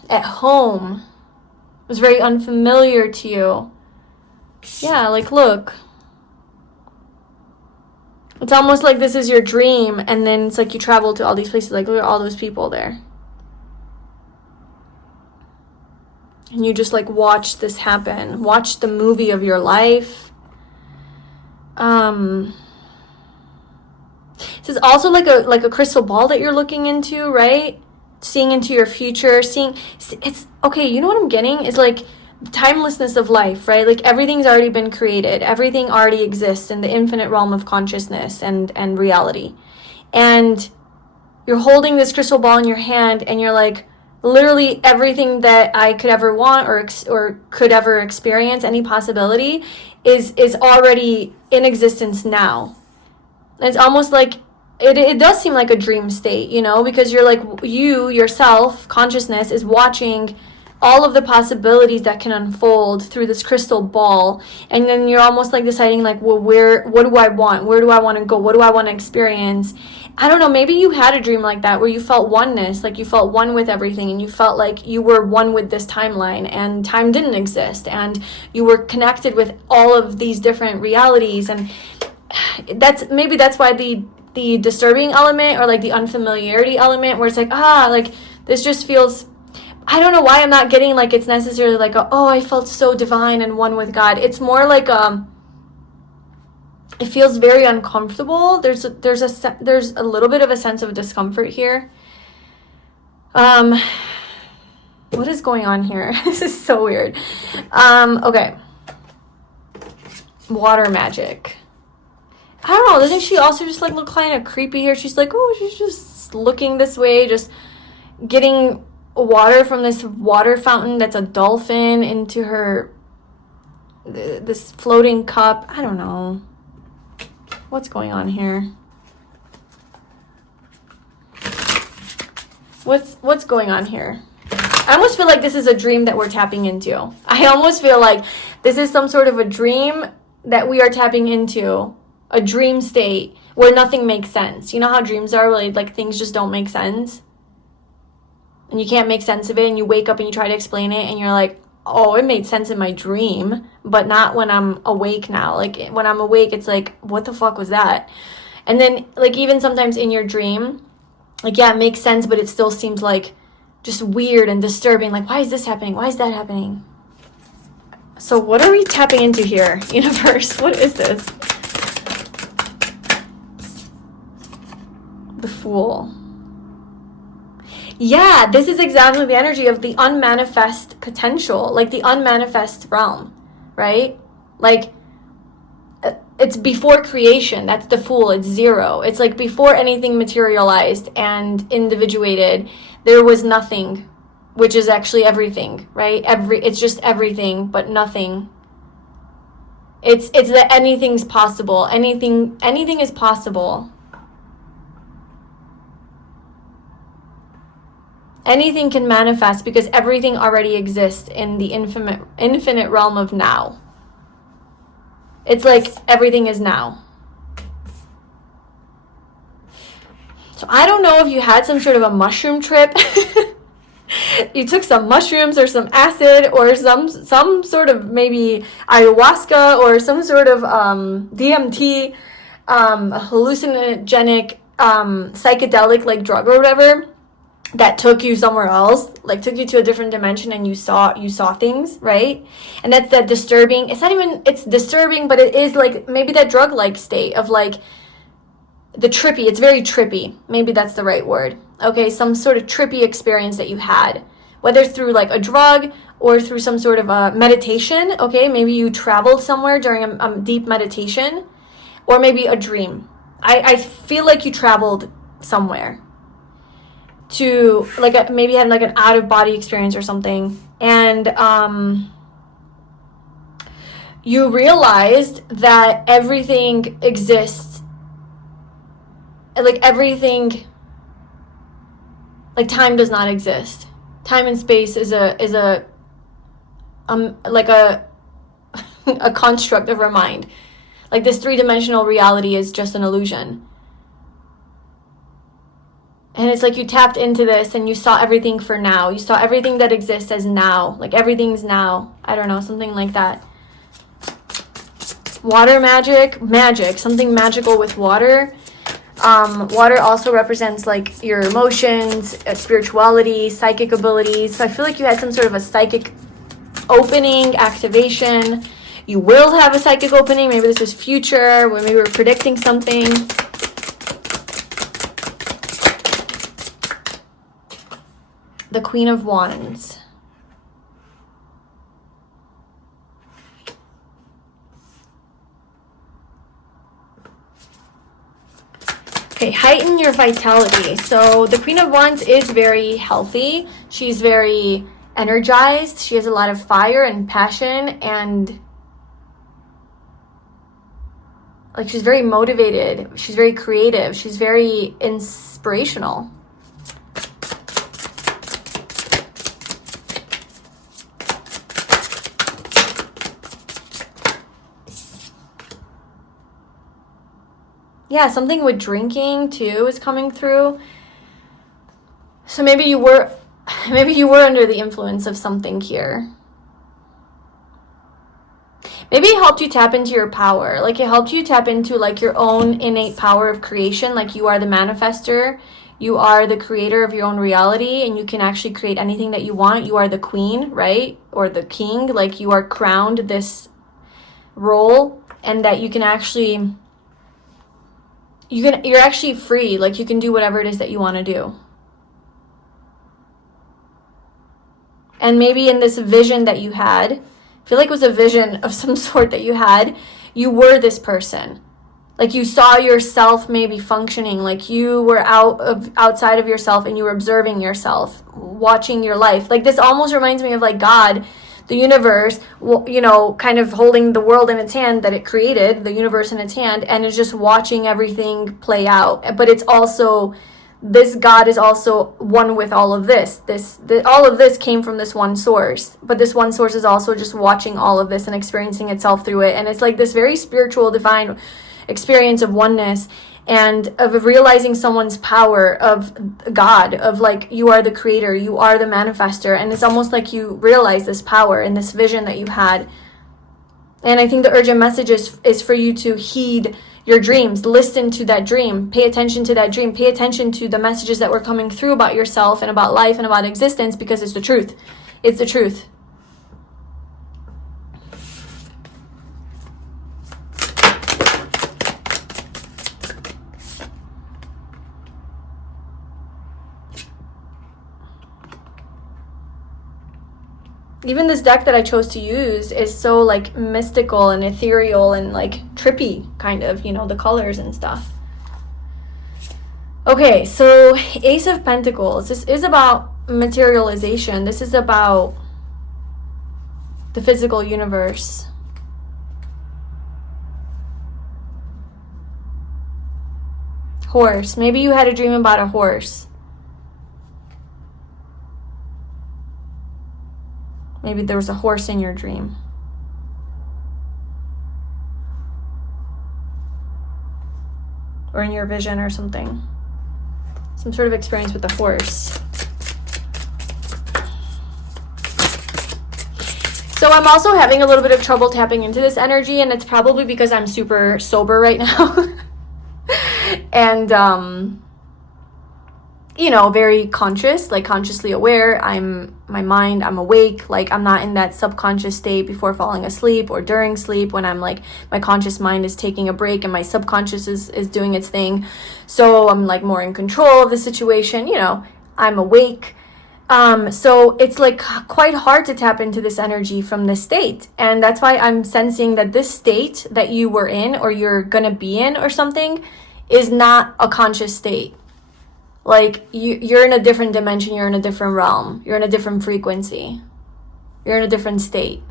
at home. It was very unfamiliar to you. Yeah, like, look. It's almost like this is your dream, and then it's like you travel to all these places. Like, look at all those people there. And you just, like, watch this happen. Watch the movie of your life. This is also like a crystal ball that you're looking into, right? Seeing into your future. It's, okay, you know what I'm getting? Is, like, the timelessness of life, right? Like, everything's already been created. Everything already exists in the infinite realm of consciousness and reality. And you're holding this crystal ball in your hand and you're like, literally everything that I could ever want or could ever experience, any possibility, is already in existence now. And it's almost like, it does seem like a dream state, you know, because you're like, you, yourself, consciousness is watching all of the possibilities that can unfold through this crystal ball. And then you're almost like deciding like, well, what do I want? Where do I want to go? What do I want to experience? I don't know, maybe you had a dream like that where you felt oneness, like you felt one with everything and you felt like you were one with this timeline and time didn't exist and you were connected with all of these different realities. And that's why the disturbing element or like the unfamiliarity element where it's like, like this just feels, I don't know why I'm not getting like it's necessarily like I felt so divine and one with God. It's more like it feels very uncomfortable. There's a little bit of a sense of discomfort here. What is going on here? This is so weird. Okay. Water magic. I don't know, doesn't she also just like look kind of creepy here? She's like, she's just looking this way, just getting water from this water fountain that's a dolphin into her, this floating cup. I don't know. What's going on here? What's going on here? I almost feel like this is a dream that we're tapping into. I almost feel like this is some sort of a dream that we are tapping into. A dream state where nothing makes sense. You know how dreams are, where like things just don't make sense? And you can't make sense of it, and you wake up and you try to explain it, and you're like, oh, it made sense in my dream, but not when I'm awake now. Like, when I'm awake, it's like, what the fuck was that? And then, like, even sometimes in your dream, like, yeah, it makes sense, but it still seems like just weird and disturbing. Like, why is this happening? Why is that happening? So what are we tapping into here, universe? What is this? The Fool. Yeah, this is exactly the energy of the unmanifest potential, like the unmanifest realm, right? Like, it's before creation. That's the Fool. It's zero. It's like before anything materialized and individuated, there was nothing, which is actually everything, right? It's just everything, but nothing. It's that anything's possible. Anything is possible. Anything can manifest because everything already exists in the infinite realm of now. It's like everything is now. So I don't know if you had some sort of a mushroom trip. You took some mushrooms or some acid or some sort of maybe ayahuasca or some sort of DMT, hallucinogenic psychedelic like drug or whatever, that took you somewhere else, like took you to a different dimension, and you saw things, right? And that's that disturbing, it's disturbing, but it is like maybe that drug-like state of like the trippy, it's very trippy, maybe that's the right word, okay? Some sort of trippy experience that you had, whether it's through like a drug or through some sort of a meditation, okay? Maybe you traveled somewhere during a deep meditation, or maybe a dream. I feel like you traveled somewhere to like maybe had like an out-of-body experience or something, and you realized that everything exists like everything, like time does not exist. Time and space is a like a a construct of our mind. Like this three-dimensional reality is just an illusion. And it's like you tapped into this and you saw everything for now. You saw everything that exists as now. Like everything's now. I don't know, something like that. Water magic, something magical with water. Water also represents like your emotions, spirituality, psychic abilities. So I feel like you had some sort of a psychic opening, activation. You will have a psychic opening. Maybe this was future, when we were predicting something. The Queen of Wands. Okay, heighten your vitality. So the Queen of Wands is very healthy. She's very energized. She has a lot of fire and passion, and like she's very motivated. She's very creative. She's very inspirational. Yeah, something with drinking too is coming through. So maybe you were under the influence of something here. Maybe it helped you tap into your power. Like it helped you tap into like your own innate power of creation. Like you are the manifester. You are the creator of your own reality, and you can actually create anything that you want. You are the queen, right? Or the king. Like you are crowned this role, and that you can actually you're actually free. Like you can do whatever it is that you want to do. And maybe in this vision that you had, I feel like it was a vision of some sort that you had, you were this person. Like you saw yourself maybe functioning, like you were outside of yourself, and you were observing yourself, watching your life. Like this almost reminds me of like God, the universe, you know, kind of holding the world in its hand that it created, the universe in its hand, and is just watching everything play out. But it's also, this God is also one with all of this. All of this came from this one source, but this one source is also just watching all of this and experiencing itself through it. And it's like this very spiritual, divine experience of oneness, and of realizing someone's power, of God, of like you are the creator, you are the manifester, and it's almost like you realize this power and this vision that you had. And I think the urgent message is for you to heed your dreams, listen to that dream, pay attention to that dream, pay attention to the messages that were coming through about yourself and about life and about existence, because it's the truth. It's the truth. Even this deck that I chose to use is so like mystical and ethereal and like trippy, kind of, you know, the colors and stuff. Okay, so Ace of Pentacles. This is about materialization. This is about the physical universe. Horse. Maybe you had a dream about a horse. Maybe there was a horse in your dream. Or in your vision or something. Some sort of experience with a horse. So I'm also having a little bit of trouble tapping into this energy, and it's probably because I'm super sober right now. And you know, very conscious, like consciously aware. I'm awake, like I'm not in that subconscious state before falling asleep or during sleep, when I'm like, my conscious mind is taking a break and my subconscious is doing its thing. So I'm like more in control of the situation, you know, I'm awake. So it's like quite hard to tap into this energy from this state. And that's why I'm sensing that this state that you were in, or you're gonna be in or something, is not a conscious state. Like you're in a different dimension, you're in a different realm, you're in a different frequency, you're in a different state.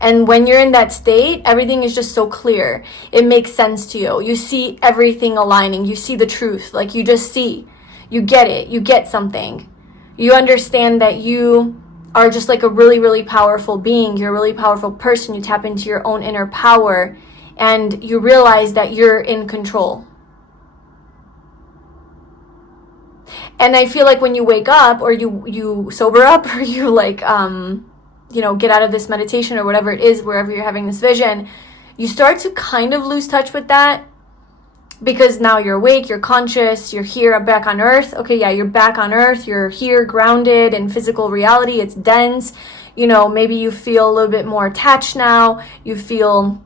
And when you're in that state, everything is just so clear. It makes sense to you. You see everything aligning. You see the truth. Like, you just see. You get it. You get something. You understand that you are just like a really, really powerful being. You're a really powerful person. You tap into your own inner power, and you realize that you're in control. And I feel like when you wake up, or you sober up, or you like, get out of this meditation or whatever it is, wherever you're having this vision, you start to kind of lose touch with that, because now you're awake, you're conscious, you're here, back on earth. Okay, yeah, you're back on earth, you're here grounded in physical reality. It's dense. Maybe you feel a little bit more attached now. You feel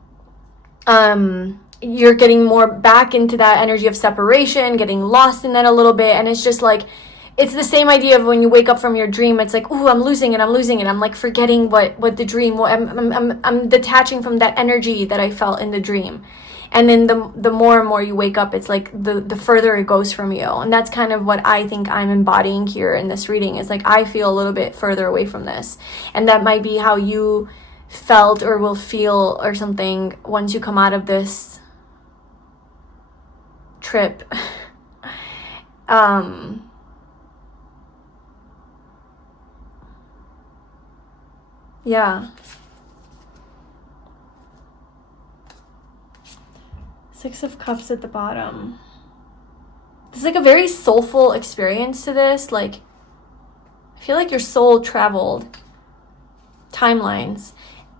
you're getting more back into that energy of separation, getting lost in that a little bit. And it's just like, it's the same idea of when you wake up from your dream. It's like, ooh, I'm losing it. I'm like forgetting what the dream, I'm detaching from that energy that I felt in the dream. And then the more and more you wake up, it's like the further it goes from you. And that's kind of what I think I'm embodying here in this reading. Is like, I feel a little bit further away from this. And that might be how you felt or will feel or something once you come out of this trip. Yeah. 6 of Cups at the bottom. There's like a very soulful experience to this. Like, I feel like your soul traveled timelines.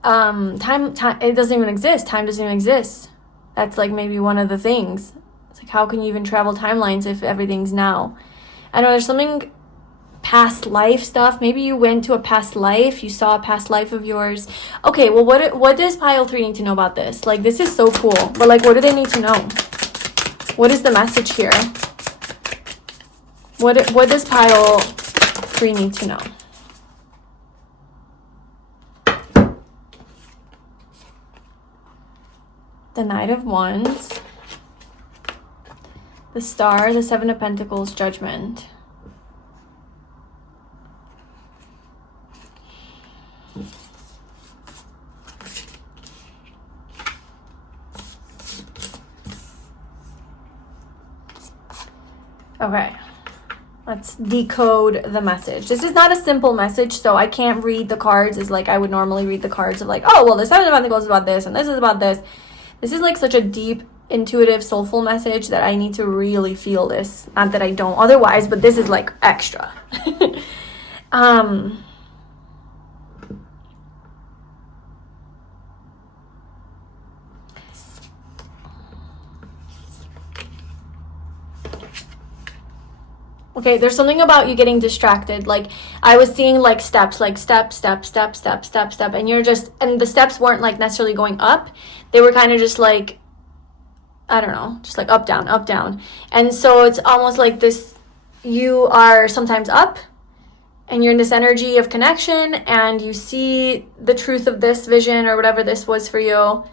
Time, it doesn't even exist. Time doesn't even exist. That's like maybe one of the things. It's like, how can you even travel timelines if everything's now? I know there's something past life stuff. Maybe you went to a past life. You saw a past life of yours. Okay, well, what does pile 3 need to know about this? Like, this is so cool. But like, what do they need to know? What is the message here? What does pile 3 need to know? The Knight of Wands, the Star, the 7 of Pentacles, Judgment. Okay, let's decode the message. This is not a simple message, so I can't read the cards as like I would normally read the cards of like, oh, well, the 7 of Pentacles is about this, and this is about this. This is like such a deep, intuitive, soulful message that I need to really feel this. Not that I don't otherwise, but this is like extra. Okay, there's something about you getting distracted. Like, I was seeing like steps, like step, and you're just, and the steps weren't like necessarily going up. They were kind of just like, I don't know, just like up, down, up, down. And so it's almost like this, you are sometimes up and you're in this energy of connection and you see the truth of this vision or whatever this was for you.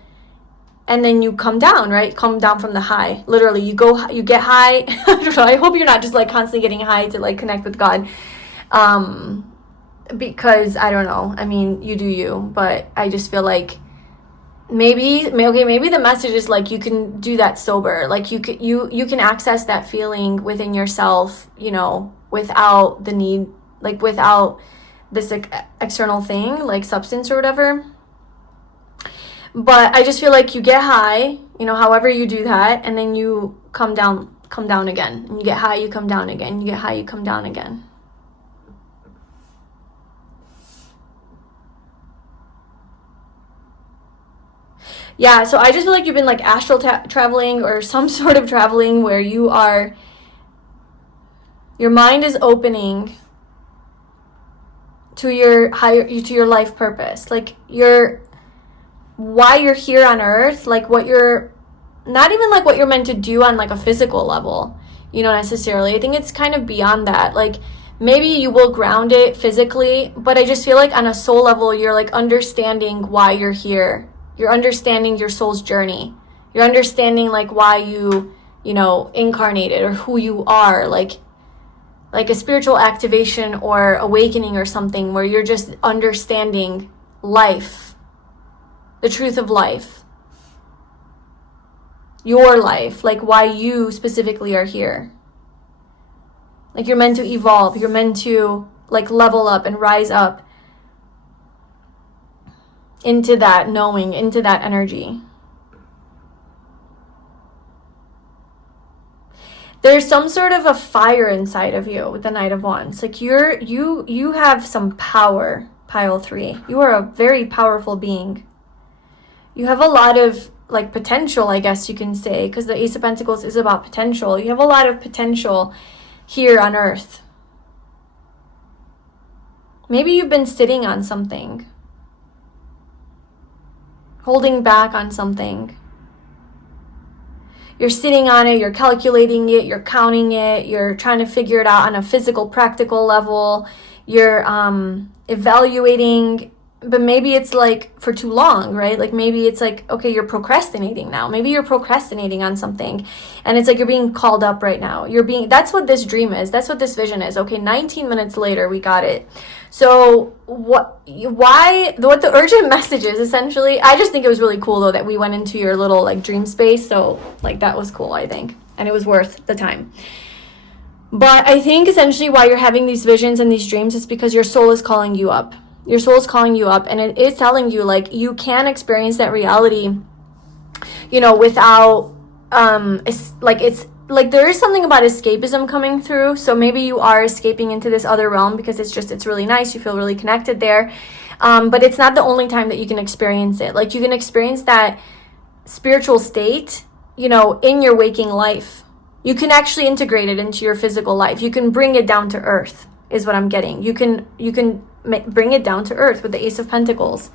And then you come down, right? Come down from the high. Literally, you get high. I don't know. I hope you're not just like constantly getting high to like connect with God. Because I don't know. I mean, you do you. But I just feel like maybe the message is like you can do that sober. Like you can access that feeling within yourself, without the need, like without this like, external thing, like substance or whatever. But I just feel like you get high, however you do that, and then you come down again. And you get high, you come down again. You get high, you come down again. Yeah, so I just feel like you've been like astral traveling or some sort of traveling where your mind is opening to your life purpose. Like why you're here on earth, like what you're, not even like what you're meant to do on like a physical level, necessarily. I think it's kind of beyond that. Like maybe you will ground it physically, but I just feel like on a soul level, you're like understanding why you're here. You're understanding your soul's journey. You're understanding like why you incarnated or who you are, like a spiritual activation or awakening or something where you're just understanding life the truth of life, your life, like why you specifically are here. Like you're meant to evolve, you're meant to like level up and rise up into that knowing, into that energy. There's some sort of a fire inside of you with the Knight of Wands. Like you have some power, pile 3. You are a very powerful being. You have a lot of like potential, I guess you can say, because the Ace of Pentacles is about potential. You have a lot of potential here on earth. Maybe you've been sitting on something, holding back on something. You're sitting on it, you're calculating it, you're counting it, you're trying to figure it out on a physical, practical level. You're evaluating, but maybe it's like for too long, right? Like maybe it's like, okay, you're procrastinating now. Maybe you're procrastinating on something and it's like you're being called up right now. That's what this dream is. That's what this vision is. Okay, 19 minutes later, we got it. So what the urgent message is essentially, I just think it was really cool though that we went into your little like dream space. So like that was cool, I think. And it was worth the time. But I think essentially why you're having these visions and these dreams is because your soul is calling you up. Your soul is calling you up and it is telling you like you can experience that reality, you know, without it's like there is something about escapism coming through. So maybe you are escaping into this other realm because it's really nice. You feel really connected there. But it's not the only time that you can experience it. Like you can experience that spiritual state, you know, in your waking life. You can actually integrate it into your physical life. You can bring it down to earth is what I'm getting. You can bring it down to earth with the Ace of Pentacles.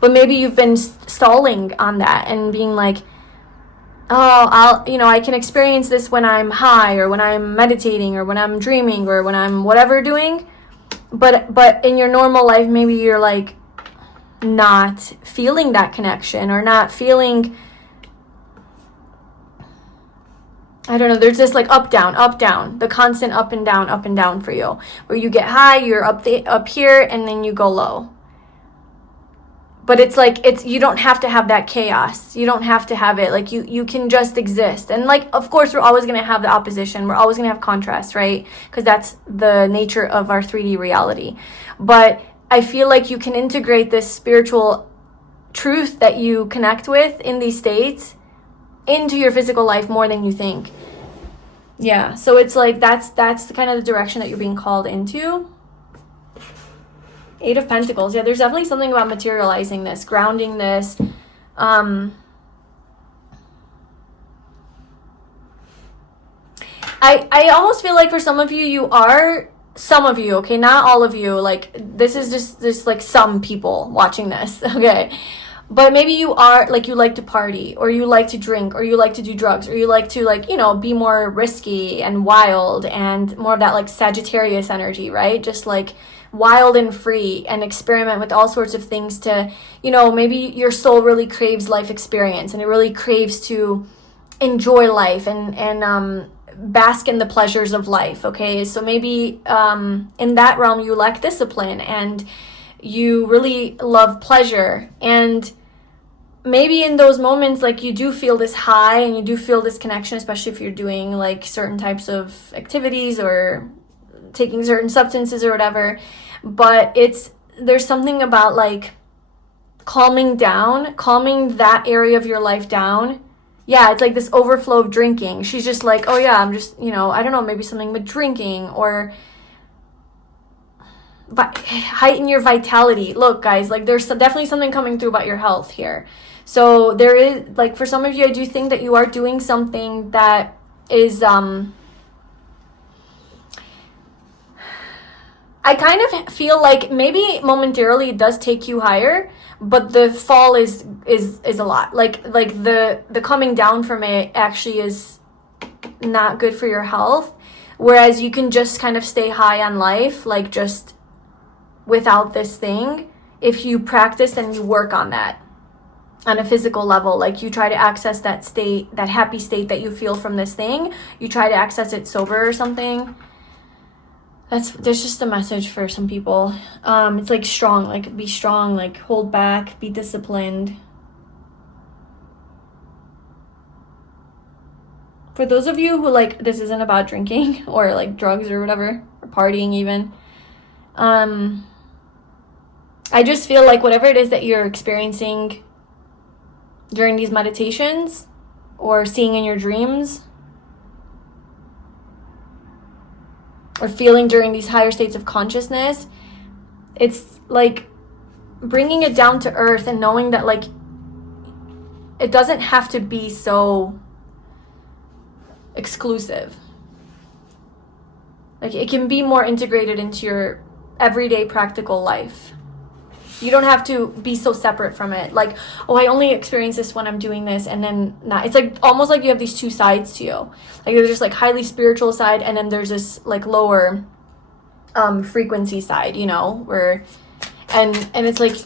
But maybe you've been stalling on that and being like, oh, I can experience this when I'm high or when I'm meditating or when I'm dreaming or when I'm whatever doing. But in your normal life, maybe you're like not feeling that connection or not feeling, I don't know, there's this like up, down, the constant up and down for you. Where you get high, you're up here, and then you go low. But it's like, you don't have to have that chaos. You don't have to have it. Like, you can just exist. And, like, of course, we're always going to have the opposition. We're always going to have contrast, right? Because that's the nature of our 3D reality. But I feel like you can integrate this spiritual truth that you connect with in these states into your physical life more than you think. Yeah, so it's like that's the kind of the direction that you're being called into. 8 of Pentacles. Yeah, there's definitely something about materializing this, grounding this. I almost feel like for some of you, okay, not all of you, like this is just like some people watching this, okay? But maybe you are, like, you like to party, or you like to drink, or you like to do drugs, or you like to, like, you know, be more risky and wild and more of that, like, Sagittarius energy, right? Just, like, wild and free and experiment with all sorts of things to, you know, maybe your soul really craves life experience and it really craves to enjoy life and bask in the pleasures of life, okay? So maybe in that realm you lack discipline and you really love pleasure, and maybe in those moments, like, you do feel this high and you do feel this connection, especially if you're doing like certain types of activities or taking certain substances or whatever. But there's something about like calming that area of your life down. Yeah, it's like this overflow of drinking. She's just like, oh yeah, I'm just, you know, I don't know, maybe something with drinking or heighten your vitality. Look, guys, like there's definitely something coming through about your health here. So there is, like, for some of you, I do think that you are doing something that is I kind of feel like maybe momentarily it does take you higher, but the fall is a lot. Like the coming down from it actually is not good for your health, whereas you can just kind of stay high on life, like just without this thing, if you practice and you work on that on a physical level. Like you try to access that state, that happy state that you feel from this thing, you try to access it sober or something. There's just a message for some people. It's like strong, like be strong, like hold back, be disciplined. For those of you who like, this isn't about drinking or like drugs or whatever, or partying even, I just feel like whatever it is that you're experiencing during these meditations or seeing in your dreams or feeling during these higher states of consciousness, it's like bringing it down to earth and knowing that like it doesn't have to be so exclusive. Like it can be more integrated into your everyday practical life. You don't have to be so separate from it. Like, oh, I only experience this when I'm doing this, and then not. It's like almost like you have these two sides to you. Like there's just like highly spiritual side, and then there's this like lower frequency side, you know, where and it's like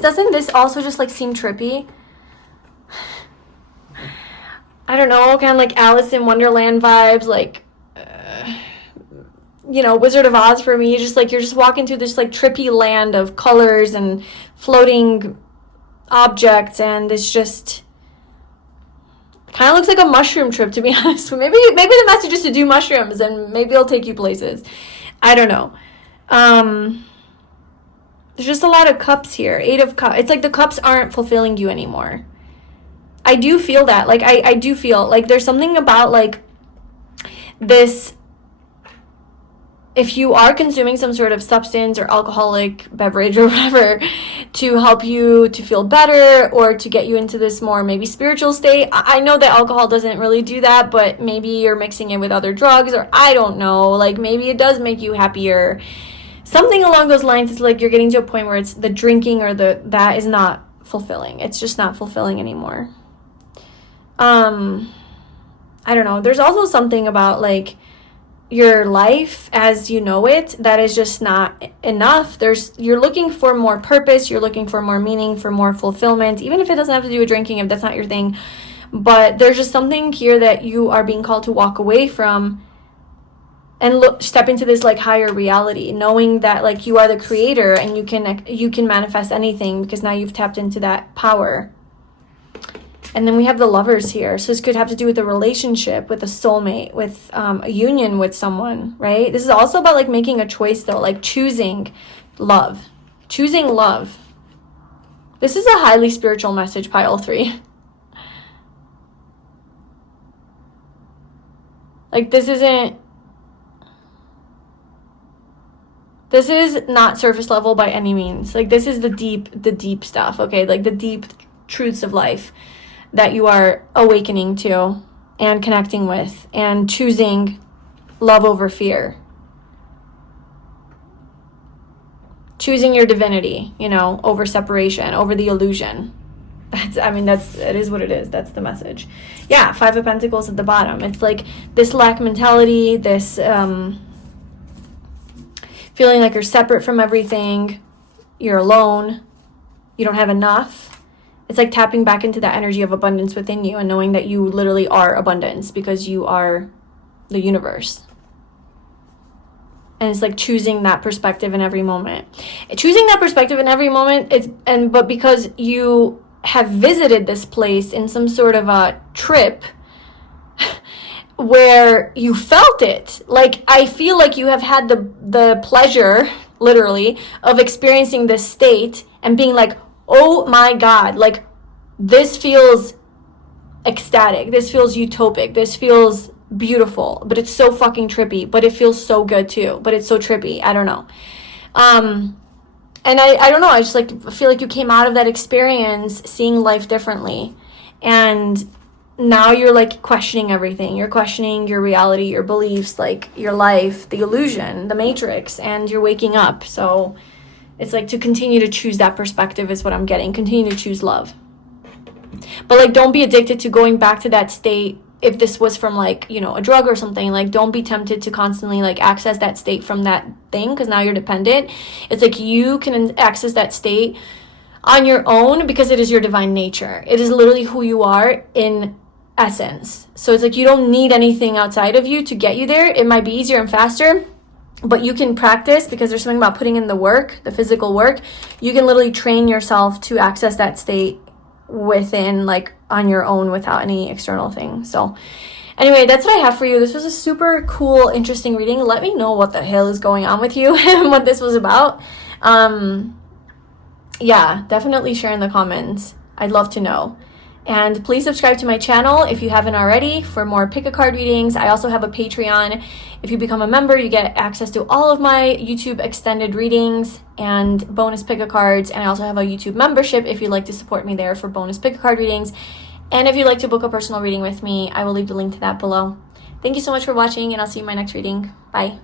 doesn't this also just like seem trippy? I don't know, kind of like Alice in Wonderland vibes, like you know, Wizard of Oz for me. Just like you're just walking through this like trippy land of colors and floating objects, and it's just kind of looks like a mushroom trip, to be honest. Maybe the message is to do mushrooms, and maybe it'll take you places. I don't know. There's just a lot of cups here. 8 of Cups. It's like the cups aren't fulfilling you anymore. I do feel that. Like, I do feel like there's something about, like, this. If you are consuming some sort of substance or alcoholic beverage or whatever to help you to feel better or to get you into this more maybe spiritual state, I know that alcohol doesn't really do that, but maybe you're mixing it with other drugs, or I don't know. Like, maybe it does make you happier. Something along those lines is like you're getting to a point where it's the drinking or that is not fulfilling. It's just not fulfilling anymore. I don't know. There's also something about like your life as you know it that is just not enough. You're looking for more purpose. You're looking for more meaning, for more fulfillment, even if it doesn't have to do with drinking, if that's not your thing. But there's just something here that you are being called to walk away from and step into this like higher reality, knowing that like you are the creator and you can manifest anything because now you've tapped into that power. And then we have the Lovers here. So this could have to do with a relationship, with a soulmate, with a union with someone, right? This is also about like making a choice though, like choosing love. Choosing love. This is a highly spiritual message, pile 3. Like this is not surface level by any means. Like this is the deep stuff, okay? Like the deep truths of life that you are awakening to and connecting with and choosing love over fear. Choosing your divinity, you know, over separation, over the illusion. It is what it is. That's the message. Yeah, 5 of Pentacles at the bottom. It's like this lack mentality, this feeling like you're separate from everything, you're alone, you don't have enough. It's like tapping back into that energy of abundance within you and knowing that you literally are abundance because you are the universe. And it's like choosing that perspective in every moment. Choosing that perspective in every moment, but because you have visited this place in some sort of a trip where you felt it. Like, I feel like you have had the pleasure, literally, of experiencing this state and being like, oh my God, like this feels ecstatic. This feels utopic. This feels beautiful, but it's so fucking trippy, but it feels so good too, but it's so trippy. I don't know. And I don't know. I just like feel like you came out of that experience seeing life differently. And now you're like questioning everything. You're questioning your reality, your beliefs, like your life, the illusion, the matrix, and you're waking up. So it's like to continue to choose that perspective is what I'm getting. Continue to choose love. But like, don't be addicted to going back to that state. If this was from like, you know, a drug or something, like don't be tempted to constantly like access that state from that thing because now you're dependent. It's like you can access that state on your own because it is your divine nature. It is literally who you are in essence. So it's like you don't need anything outside of you to get you there. It might be easier and faster, but you can practice, because there's something about putting in the work, the physical work. You can literally train yourself to access that state within, like, on your own without any external thing. So anyway, that's what I have for you. This was a super cool, interesting reading. Let me know what the hell is going on with you and what this was about. Yeah, definitely share in the comments. I'd love to know. And please subscribe to my channel if you haven't already for more pick-a-card readings. I also have a Patreon. If you become a member, you get access to all of my YouTube extended readings and bonus pick-a-cards. And I also have a YouTube membership if you'd like to support me there for bonus pick-a-card readings. And if you'd like to book a personal reading with me, I will leave the link to that below. Thank you so much for watching, and I'll see you in my next reading. Bye.